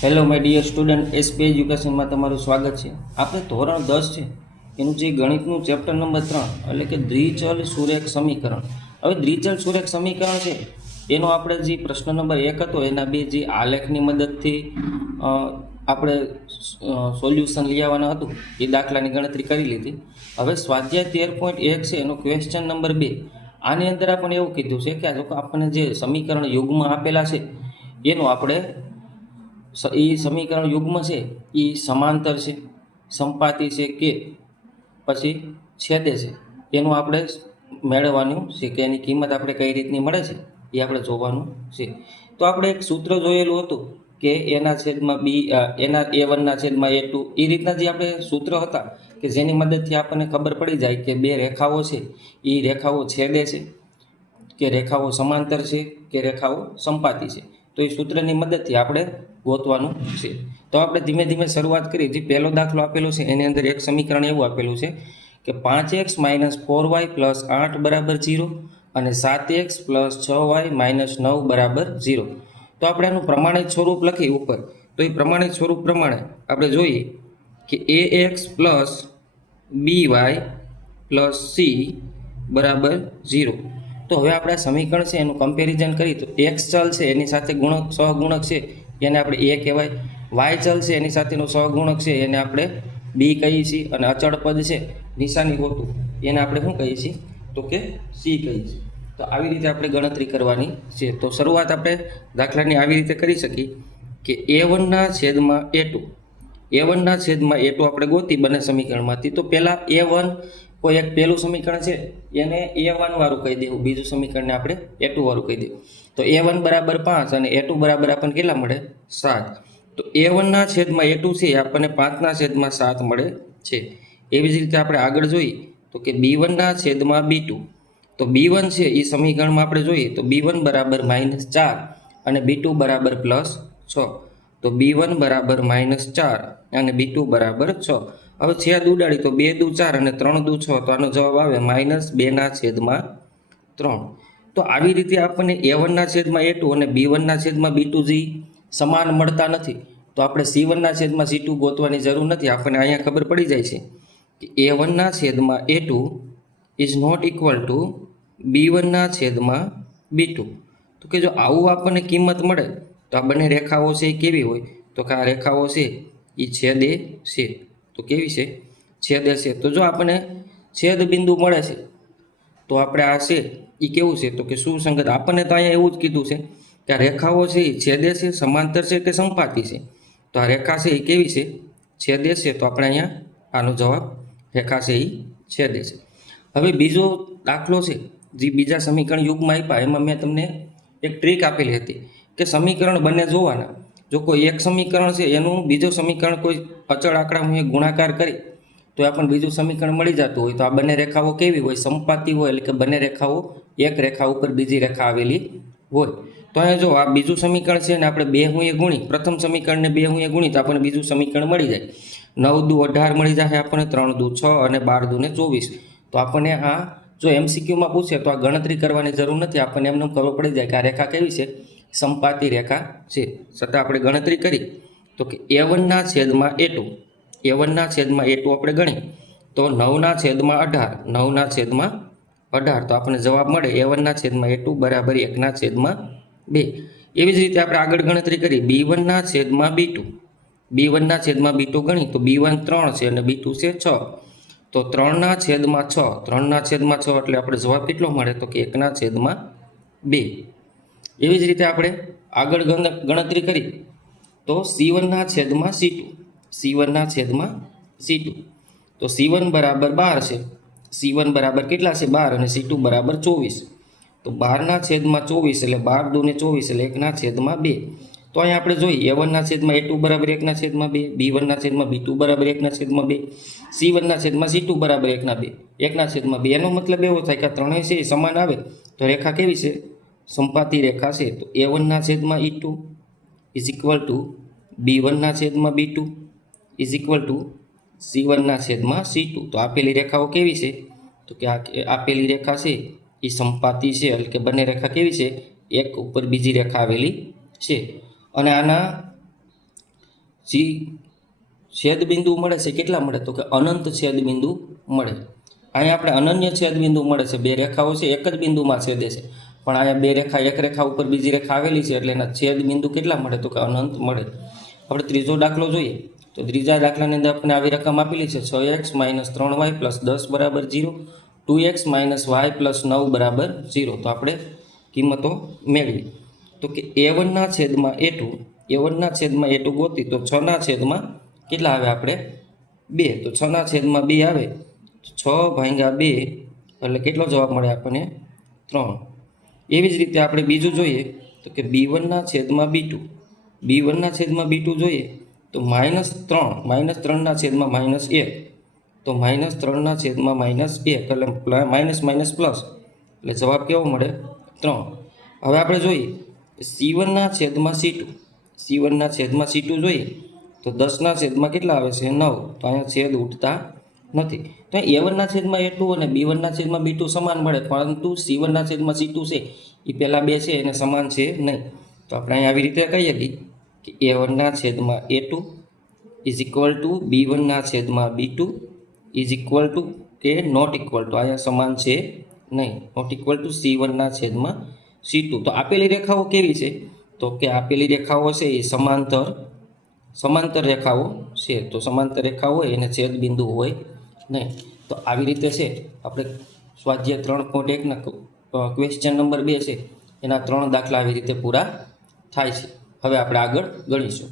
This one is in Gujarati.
Hello my dear student, SP એજ્યુકેશનમાં તમારું સ્વાગત છે. આપણે ધોરણ 10 છે એનું જે ગણિતનું ચેપ્ટર નંબર 3 એટલે કે દ્વિચલ સુરેખ સમીકરણ. હવે દ્વિચલ સુરેખ સમીકરણ છે એનો આપણે જે પ્રશ્ન નંબર 1 હતો એના બે જે આલેખની મદદથી આપણે સોલ્યુશન લઈ આવવાના હતું એ દાખલાની ગણતરી કરી લીધી. હવે સ્વાધ્યાય 13.1 છે એનો ક્વેશ્ચન નંબર 2. આની અંદર આપણને એવું કીધું છે કે આ લોકો આપણને જે સમીકરણ યુગમાં આપેલા છે એનું આપણે એ સમીકરણ યુગ્મ છે એ સમાંતર છે, સંપાતી છે કે પછી છેદે છે એનું આપણે મેળવવાનું છે કે એની કિંમત આપણે કઈ રીતની મળે છે એ આપણે જોવાનું છે. તો આપણે એક સૂત્ર જોયેલું હતું કે એના છેદમાં બી એના A1 છેદમાં A2 એ રીતના જે આપણે સૂત્ર હતા કે જેની મદદથી આપણને ખબર પડી જાય કે બે રેખાઓ છે એ રેખાઓ છેદે છે કે રેખાઓ સમાંતર છે કે રેખાઓ સંપાતી છે. તો એ સૂત્રની મદદથી આપણે ગોતવાનું છે. તો આપણે ધીમે ધીમે શરૂઆત કરીએ. જે પહેલો દાખલો આપેલો છે એની અંદર એક સમીકરણ એવું આપેલું છે કે 5x - 4y + 8 = 0 અને 7x + 6y - 9 = 0. તો આપણે આનું પ્રમાણિત સ્વરૂપ લખી ઉપર. તો એ પ્રમાણિત સ્વરૂપ પ્રમાણે આપણે જોઈએ કે ax + by + c = 0. તો હવે આપણે આ સમીકરણ છે એનું કમ્પેરિઝન કરી તો એક્સ ચલ છે એની સાથે સહગુણક છે એને આપણે એ કહેવાય, વાય ચલ છે એની સાથેનો સહગુણક છે એને આપણે બી કહીએ છીએ અને અચળ પદ છે નિશાની હોતું એને આપણે શું કહીએ છીએ તો કે સી કહીએ છીએ. તો આવી રીતે આપણે ગણતરી કરવાની છે. તો શરૂઆત આપણે દાખલાની આવી રીતે કરી શકીએ કે A1 છેદમાં A2 આપણે ગોતી બંને સમીકરણમાંથી. તો પહેલાં A1 કોઈ એક પહેલું સમીકરણ છે એને A1 વાળું કહી દેવું, બીજું સમીકરણને આપણે A2 વાળું કહી દેવું. તો A1 = 5 અને A2 બરાબર આપણને કેટલા મળે 7. તો A1 છેદમાં A2 છે આપણને 5/7 મળે છે. એવી જ રીતે આપણે આગળ જોઈએ તો કે B1 છેદમાં B2. તો B1 છે એ સમીકરણમાં આપણે જોઈએ તો B1 બરાબર -4 અને B2 બરાબર +6. તો B1 બરાબર -4 અને B2 બરાબર 6. હવે છેદ ઉડાડી તો 2 દુ 4 અને 3 દુ 6. તો આનો જવાબ આવે -2/3. તો આવી રીતે આપણને A1 છેદમાં A2 અને B1 છેદમાં B2 જે સમાન મળતા નથી તો આપણે C1 છેદમાં C2 ગોતવાની જરૂર નથી. આપણને અહીંયા ખબર પડી જાય છે કે A1 છેદમાં A2 is not equal to B1 છેદમાં B2. તો કે જો આવું આપણને કિંમત મળે તો આ બંને રેખાઓ છે એ કેવી હોય તો કે આ રેખાઓ છે એ છેદે છે. તો કેવી છે છેદે છે. તો જો આપણને છેદ બિંદુ મળે છે તો આપણે આ છે એ કેવું છે તો કે સુસંગત. આપણને તો અહીંયા એવું જ કીધું છે કે આ રેખાઓ છે એ છેદે છે, સમાંતર છે કે સંપાતી છે. તો આ રેખા છે એ કેવી છે છેદે છે. તો આપણે અહીંયા આનો જવાબ રેખા છે એ છેદે છે. હવે બીજો દાખલો છે જે બીજા સમીકરણ યુગમાં આપ્યા એમાં મેં તમને એક ટ્રીક આપેલી હતી કે સમીકરણ બંને જોવાના. જો કોઈ એક સમીકરણ છે એનું બીજું સમીકરણ કોઈ અચળ આંકડામાં ગુણાકાર કરી તો આપણને બીજું સમીકરણ મળી જતું હોય તો આ બંને રેખાઓ કેવી હોય સંપાતી હોય એટલે કે બંને રેખાઓ એક રેખા ઉપર બીજી રેખા આવેલી હોય. તો અહીંયા જો આ બીજું સમીકરણ છે ને આપણે 2 ગુણ્યા ગુણી પ્રથમ સમીકરણને 2 ગુણ્યા ગુણી તો આપણને બીજું સમીકરણ મળી જાય. 9 દુ 18 મળી જાય આપણને, 3 દુ 6 અને 12 દુ 24. તો આપણને આ જો MCQમાં પૂછે તો આ ગણતરી કરવાની જરૂર નથી. આપણને એમને ખબર પડી જાય કે આ રેખા કેવી છે સંપાતી રેખા છે. છતાં આપણે ગણતરી કરી તો કે A1 છેદમાં A2 આપણે ગણી તો 9 છેદમાં 18 તો આપણને જવાબ મળે A1 છેદમાં A2 બરાબર 1 છેદમાં 2. એવી જ રીતે આપણે આગળ ગણતરી કરી B1 છેદમાં B2 ગણી તો B1 3 છે અને B2 છે 6. તો 3 છેદમાં 6 એટલે આપણે જવાબ કેટલો મળે તો કે 1 છેદમાં 2. એવી જ રીતે આપણે આગળ ગણતરી કરી તો C1 છેદમાં C2 તો C1 બરાબર 12 છે. C1 બરાબર કેટલા છે 12 અને C2 બરાબર 24. તો 12 છેદમાં 24 એટલે 12 દુ 24 એટલે 1 છેદમાં 2. તો અહીંયા આપણે જોઈએ A1 છેદમાં A2 બરાબર 1 છેદમાં 2, B1 છેદમાં B2 બરાબર 1 છેદમાં 2, C1 છેદમાં C2 બરાબર 1 છેદમાં 2. એનો મતલબ એવો થાય કે આ ત્રણેય છે સમાન આવે તો રેખા કેવી છે સંપાતી રેખા છે. તો A1 છેદમાં E2 is equal to B1 છેદમાં B2 is equal to C1 છેદમાં C2. તો આપેલી રેખાઓ કેવી છે તો કે આપેલી રેખા છે એ સંપાતી છે એટલે કે બંને રેખા કેવી છે એક ઉપર બીજી રેખા આવેલી છે. અને આના જે છેદબિંદુ મળે છે કેટલા મળે તો કે અનંત છેદબિંદુ મળે. અહીંયા આપણે અનન્ય છેદબિંદુ મળે છે, બે રેખાઓ છે એક જ બિંદુમાં છેદે છે, પણ અહીંયા બે રેખા એક રેખા ઉપર બીજી રેખા આવેલી છે એટલે એના છેદબિંદુ કેટલા મળે તો કે અનંત મળે. આપણે ત્રીજો દાખલો જોઈએ તો ત્રીજા દાખલાની અંદર આપણે આવી રકમ આપેલી છે 6x - 3y + 10 = 0, 2x - y + 9 = 0. તો આપણે કિંમતો મેળવી તો કે a1 છેદમાં a2, a1 છેદમાં a2 ગોતી તો 6 છેદમાં કેટલા આવે આપણે 2, તો 6 છેદમાં 2 આવે તો 6/2 એટલે કેટલો જવાબ મળે આપણને 3. એવી જ રીતે આપણે બીજું જોઈએ તો કે b1 છેદમાં b2, b1 છેદમાં b2 જોઈએ તો -3 છેદમાં -1, તો -3 છેદમાં -1 એટલે માઇનસ માઇનસ પ્લસ એટલે જવાબ કેવો મળે 3. હવે આપણે જોઈએ c1 છેદમાં c2, c1 છેદમાં c2 જોઈએ તો 10 છેદમાં કેટલા આવે છે 9, તો અહીંયા છેદ ઉઠતા નથી. તો a1 છેદમાં a2 અને b1 છેદમાં b2 સમાન મળે, પરંતુ c1 છેદમાં c2 છે એ પહેલાં બે છે એને સમાન છે નહીં. તો આપણે અહીં આવી રીતે કહીએ કે a1 છેદમાં a2 = b1 છેદમાં b2 કે નોટ ઇક્વલ ટુ અહીંયા સમાન છે નહીં, નોટ ઇક્વલ ટુ c1 છેદમાં c2. તો આપેલી રેખાઓ કેવી છે તો કે આપેલી રેખાઓ છે એ સમાંતર રેખાઓ છે. તો સમાંતર રેખા હોય એને છેદબિંદુ હોય નહીં. તો આવી રીતે છે આપણે સ્વાધ્યાય 3.1 ક્વેશ્ચન નંબર 2 છે એના 3 દાખલા આવી રીતે પૂરા થાય છે. હવે આપણે આગળ ગણીશું.